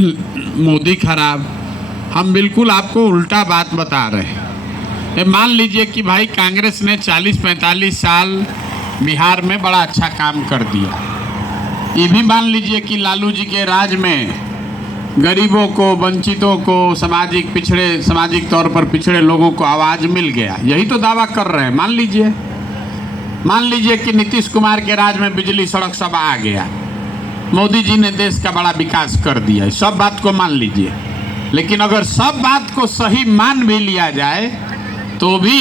मोदी खराब। हम बिल्कुल आपको उल्टा बात बता रहे हैं। मान लीजिए कि भाई कांग्रेस ने 40-45 साल बिहार में बड़ा अच्छा काम कर दिया। ये भी मान लीजिए कि लालू जी के राज में गरीबों को, वंचितों को, सामाजिक तौर पर पिछड़े लोगों को आवाज़ मिल गया। यही तो दावा कर रहे हैं। मान लीजिए कि नीतीश कुमार के राज में बिजली, सड़क सब आ गया। मोदी जी ने देश का बड़ा विकास कर दिया। सब बात को मान लीजिए, लेकिन अगर सब बात को सही मान भी लिया जाए तो भी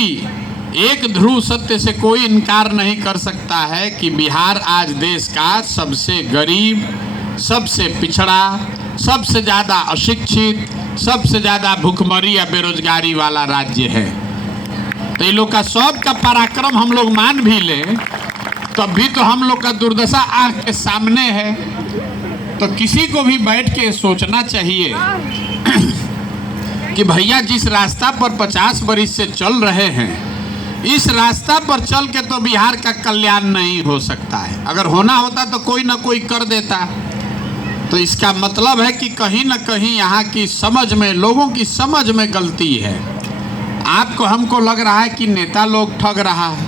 एक ध्रुव सत्य से कोई इनकार नहीं कर सकता है कि बिहार आज देश का सबसे गरीब, सबसे पिछड़ा, सबसे ज़्यादा अशिक्षित, सबसे ज़्यादा भूखमरी या बेरोजगारी वाला राज्य है। तो ये लोग का सब का पराक्रम हम लोग मान भी लें तब भी तो हम लोग का दुर्दशा आँख के सामने है। तो किसी को भी बैठ के सोचना चाहिए कि भैया जिस रास्ता पर 50 वर्ष से चल रहे हैं, इस रास्ता पर चल के तो बिहार का कल्याण नहीं हो सकता है। अगर होना होता तो कोई ना कोई कर देता। तो इसका मतलब है कि कहीं ना कहीं यहाँ की समझ में, लोगों की समझ में गलती है। आपको, हमको लग रहा है कि नेता लोग ठग रहा है।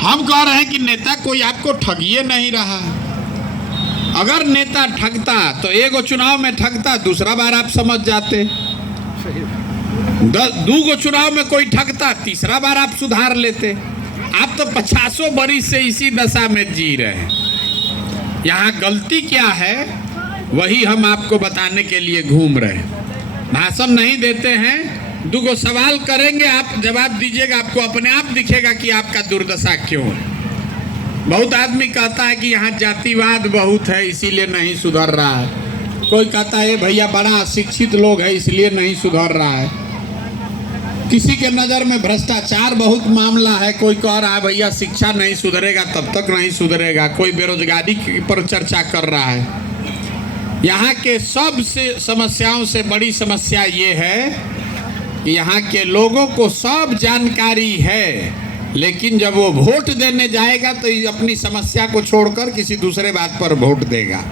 हम कह रहे हैं कि नेता कोई आपको ठगिए नहीं रहा। अगर नेता ठगता तो एगो चुनाव में ठगता, दूसरा बार आप समझ जाते। दूगो चुनाव में कोई ठगता, तीसरा बार आप सुधार लेते। आप तो 50 वर्ष से इसी दशा में जी रहे हैं। यहाँ गलती क्या है वही हम आपको बताने के लिए घूम रहे हैं। भाषण नहीं देते हैं, दूगो सवाल करेंगे, आप जवाब दीजिएगा, आपको अपने आप दिखेगा कि आपका दुर्दशा क्यों है। बहुत आदमी कहता है कि यहाँ जातिवाद बहुत है इसीलिए नहीं सुधर रहा है। कोई कहता है भैया बड़ा शिक्षित लोग है इसलिए नहीं सुधर रहा है। किसी के नज़र में भ्रष्टाचार बहुत मामला है। कोई कह रहा है भैया शिक्षा नहीं सुधरेगा तब तक नहीं सुधरेगा। कोई बेरोजगारी पर चर्चा कर रहा है। यहाँ के सबसे समस्याओं से बड़ी समस्या ये है कि यहाँ के लोगों को सब जानकारी है, लेकिन जब वो वोट देने जाएगा तो अपनी समस्या को छोड़कर किसी दूसरे बात पर वोट देगा।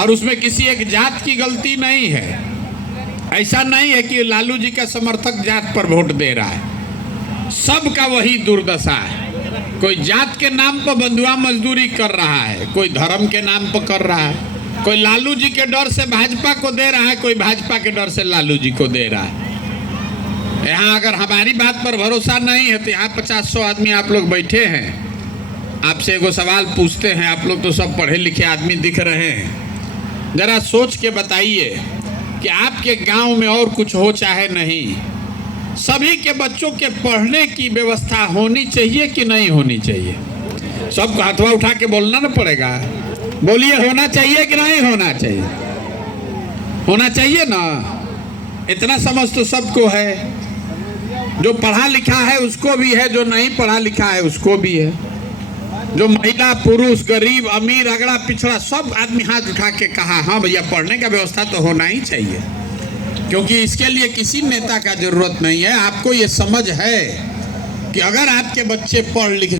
और उसमें किसी एक जात की गलती नहीं है। ऐसा नहीं है कि लालू जी का समर्थक जात पर वोट दे रहा है। सबका वही दुर्दशा है। कोई जात के नाम पर बंधुआ मजदूरी कर रहा है, कोई धर्म के नाम पर कर रहा है, कोई लालू जी के डर से भाजपा को दे रहा है, कोई भाजपा के डर से लालू जी को दे रहा है। यहाँ अगर हमारी बात पर भरोसा नहीं है तो यहाँ 50-100 आदमी आप लोग बैठे हैं, आपसे एगो सवाल पूछते हैं। आप लोग तो सब पढ़े लिखे आदमी दिख रहे हैं। जरा सोच के बताइए कि आपके गांव में और कुछ हो चाहे नहीं, सभी के बच्चों के पढ़ने की व्यवस्था होनी चाहिए कि नहीं होनी चाहिए? सबको हाथवा उठा के बोलना ना पड़ेगा। बोलिए, होना चाहिए कि नहीं होना चाहिए? होना चाहिए ना। इतना समझ तो सबको है। जो पढ़ा लिखा है उसको भी है, जो नहीं पढ़ा लिखा है उसको भी है। जो महिला, पुरुष, गरीब, अमीर, अगड़ा, पिछड़ा, सब आदमी हाथ उठा के कहा हाँ भैया पढ़ने का व्यवस्था तो होना ही चाहिए। क्योंकि इसके लिए किसी नेता का जरूरत नहीं है। आपको ये समझ है कि अगर आपके बच्चे पढ़ लिख